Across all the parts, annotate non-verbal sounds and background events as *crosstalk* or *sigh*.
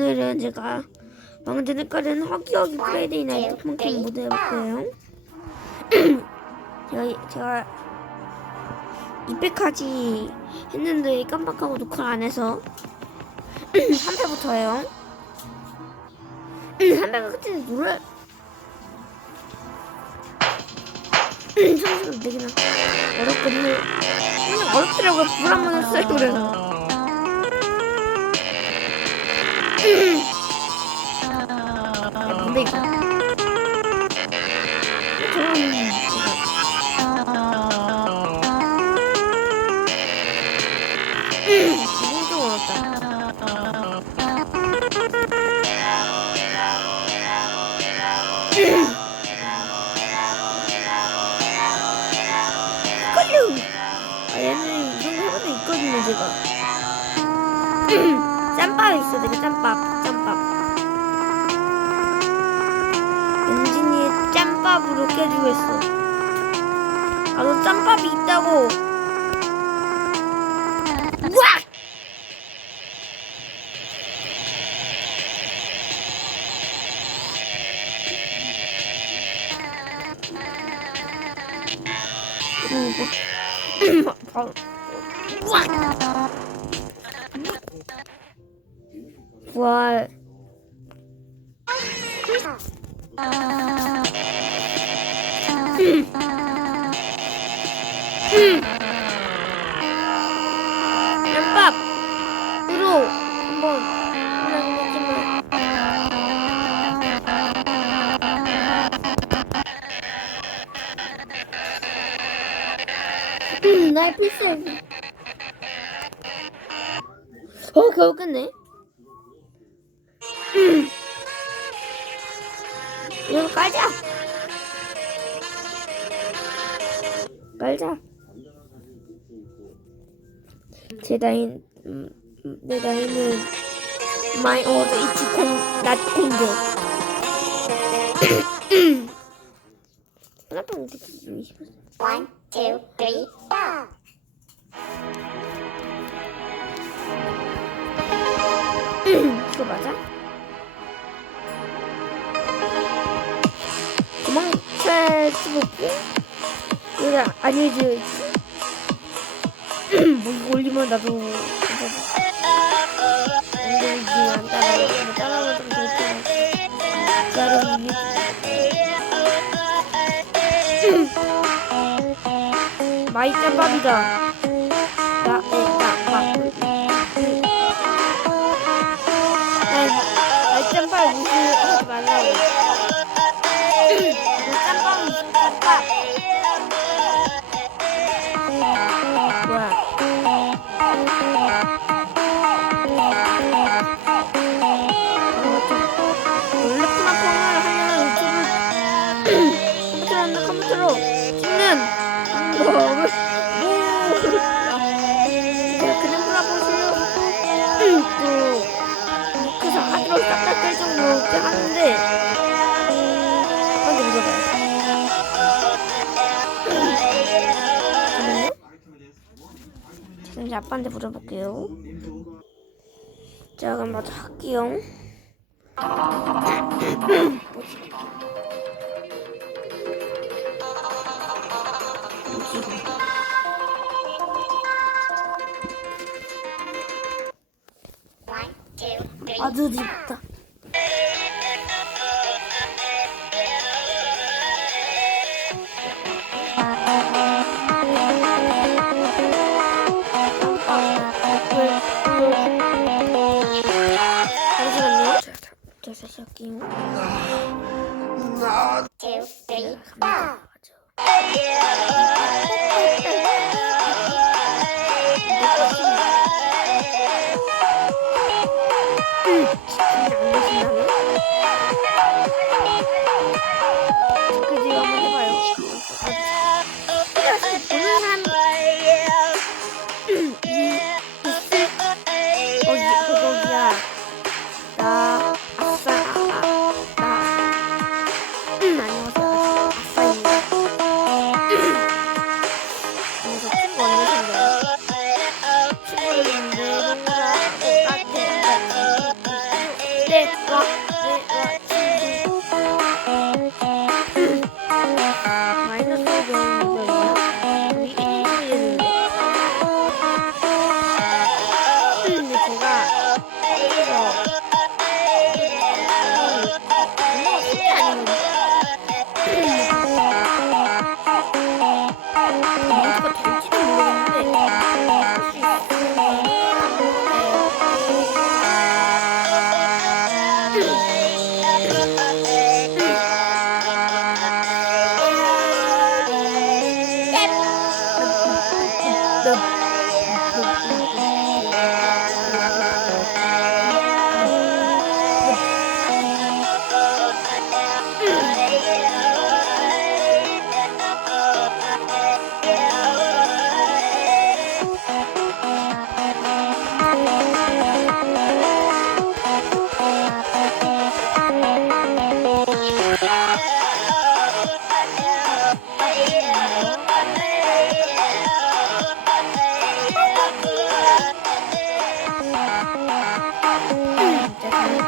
오늘은 제가 망자를 까는 허기허기 프라이데이 나이트 펑킹 모드 해볼 거예요. 제가, 제가 200까지 했는데 깜빡하고 녹화를 안 해서 3패부터예요. 3패가 끝에 놀라 청소가 되게나 어렵거든요. 어렵더라고요. 불한 번 했어요. 그래서. 아, 적 있거든요, 제가. 짬밥 있어, 내가 짬밥, 짬밥으로 깨주겠어. 아, 너 짬밥이 있다고. 우와! 부활. 필살. 어, 겨우 끝내. 음. 이거 깔자. 깔자. 제 나이, 음, 음, 내 나이는 my old 이치콩 낫콩조. 하나만 되게 싶었어. One, two, three, go! 도망칠 수도 없고 여기 아니지? 뭐 올리면 나도 *clears throat* 마이 짬밥이다 방법을 제가 그냥 플랫폼을 또 그래서 하드로 뺄 정도로 이렇게 하는데 한번 물어봐요. 잠깐만요. 이제 아빠한테 물어볼게요. 자 그럼 먼저 할게요. 아 two, three, go! 그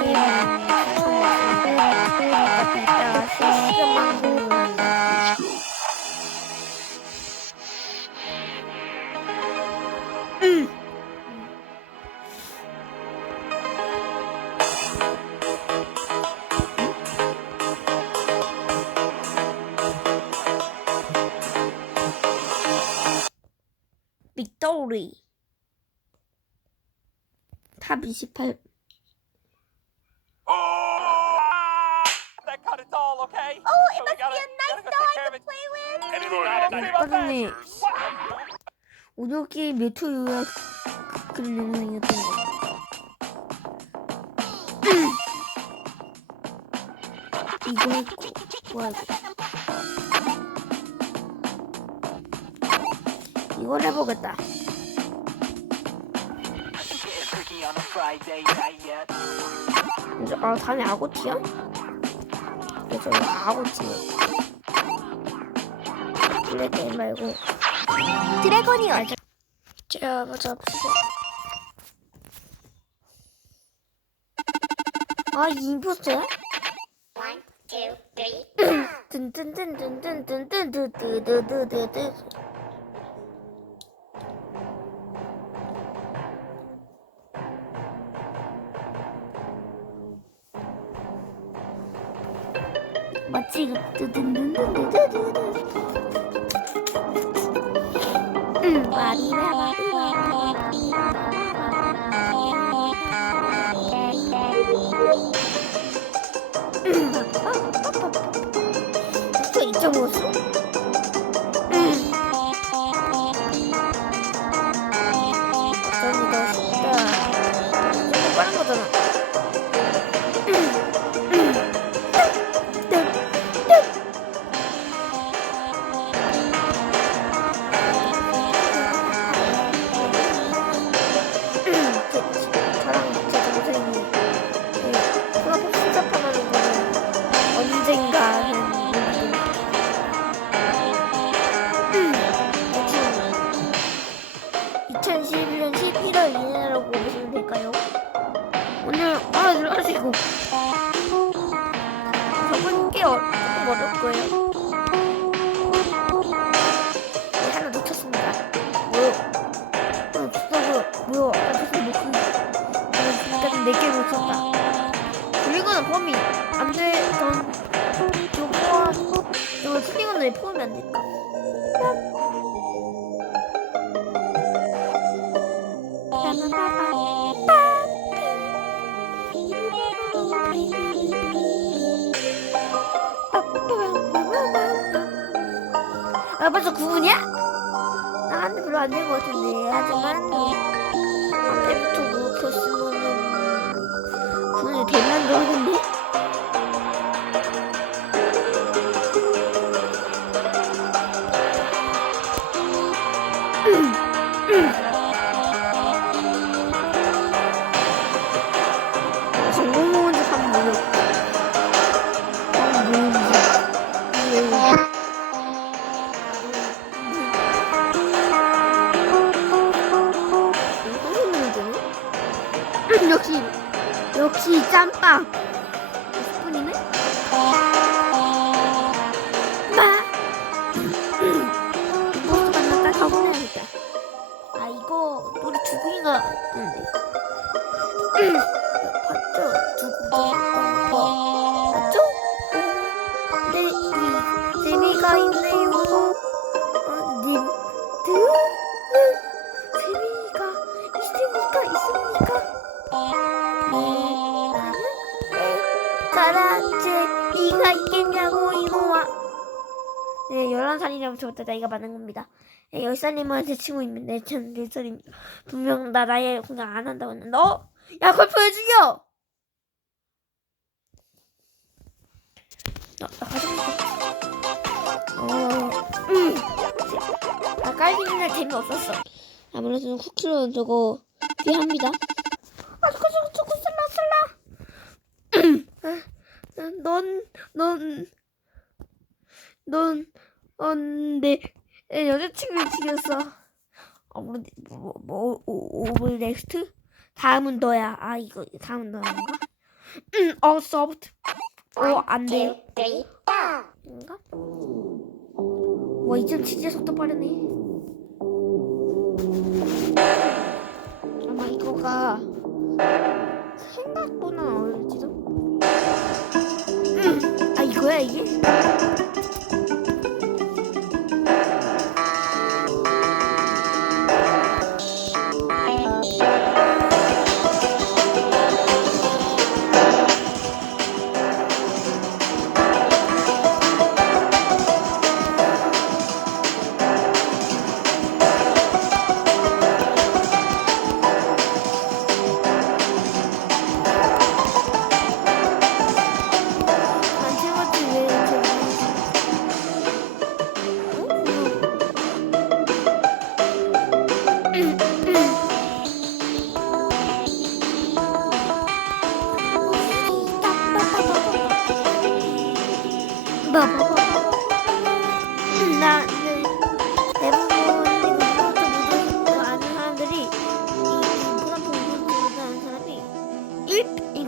는 빅토리 탑 28. 게임 몇초 요약 그런 영상이었던 거. 이거 뭐야 이거? 이걸 해보겠다. 아 다음에 아고티야? 그래서 아고티. 원래 게임 말고 드래곤이요. 자 맞아 봅시다. 아 three. 든든든든든든든든든든든든 이거 든든든든든든든 이쪽으로 쏘? 2011년 11월 2일이라고 보시면 될까요? 오늘 하나 들어가시고 저번 게 어려울 거예요. 네, 하나 놓쳤습니다. 뭐요? 어, 죽다고요. 뭐요? 아, 죄송 놓친 거. 일단 4개 놓쳤다. 그리고는 범위 안 되던 아 벌써 9분이야? 나한테 별로 안된것 같은데. 하지만 앞에부터 그렇게였으면은 9분이 되면 모르겠네 성 네 11살이라면 저보다 나이가 많은 겁니다. 네, 10살이면 제 친구입니다. 네, 저는 10살입니다. 분명 나 나이 공략 안 한다고 했는데. 어? 야 그걸 보여주겨! 나, 나 가져갈게 어, 음. 나 깔기는 날 재미없었어. 아무래도 쿠키로는 저거 귀합니다. 아 저거 저거 저거 쓸라 쓸라. *clears throat* 넌, 넌, 넌, 넌, 내, 내 여자친구를 죽였어. 어, 뭐, 뭐, 뭐, 오, 오, 뭐, 넥스트? 다음은 너야. 아, 이거, 다음은 너인가? 음, 어, 소프트. 어, 안 go. 인가? 와, 이점 진짜 속도 빠르네. 아마 이거가 생각보다 어려울지도. 음, 아 이거야 이게?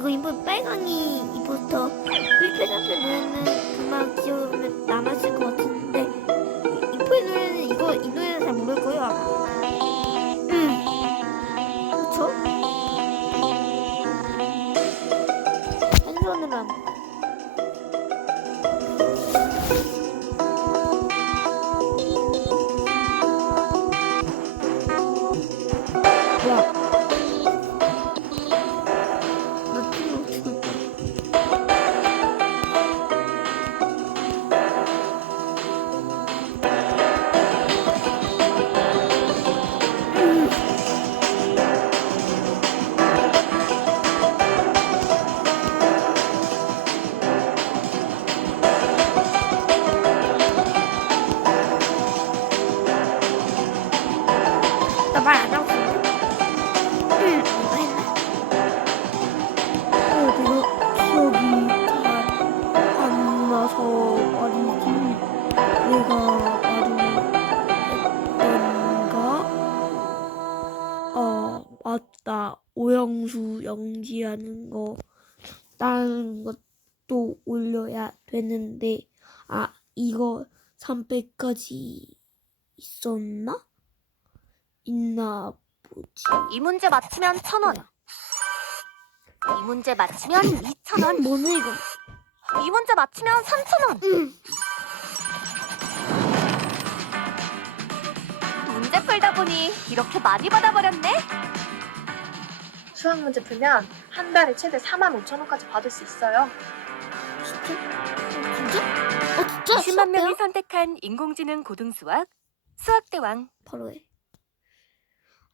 이거 인포 빨강이 이 포스터 1패 3패 노래는 그만 기억에 남았을 것 같은데 이- 인포의 노래는 이거 이 노래는 잘 모를 거예요. 아마 300까지 있었나? 있나 보지. 이 문제 맞히면 천 원. 이 문제 맞히면 이천 원. 뭐네 이거? 이 문제 맞히면 삼천 원. 음. 문제 풀다 보니 이렇게 많이 받아버렸네. 수학 문제 풀면 한 달에 최대 4만 5천 원까지 받을 수 있어요. 진짜? 어, 진짜? 어 진짜? 20만 명이 수학대요? 선택한 인공지능 고등수학 수학대왕 바로 해.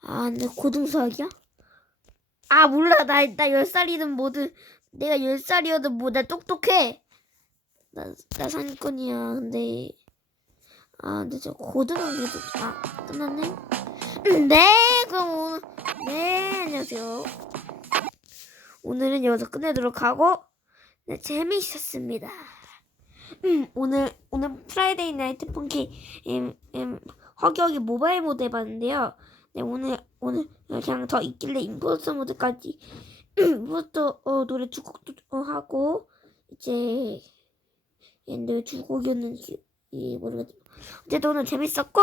아, 근데 고등수학이야? 아, 몰라. 나, 나 10살이든 뭐든, 내가 10살이어도 뭐, 나 똑똑해. 나, 나 상위권이야. 근데, 아, 근데 저 고등은 그래도, 아, 끝났네? 음, 네, 그럼 오늘, 네, 안녕하세요. 오늘은 여기서 끝내도록 하고, 네, 재미있었습니다. 음, 오늘, 오늘 프라이데이 나이트 펑키, 음, 음, 허격이 모바일 모드 해봤는데요. 네, 오늘, 오늘 그냥 더 있길래 임포스터 모드까지 부터 어, 노래 두 곡도 어, 하고 이제 얘네 두 곡이었는지 이 모르겠지만 어쨌든 오늘 재밌었고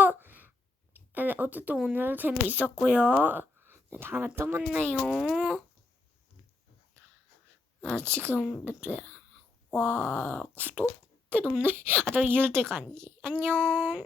에, 어쨌든 오늘 재미있었고요. 네, 다음에 또 만나요. 아 지금 몇 도야? 와 구독 꽤 높네. 아 저 이럴 때가 아니지. 안녕.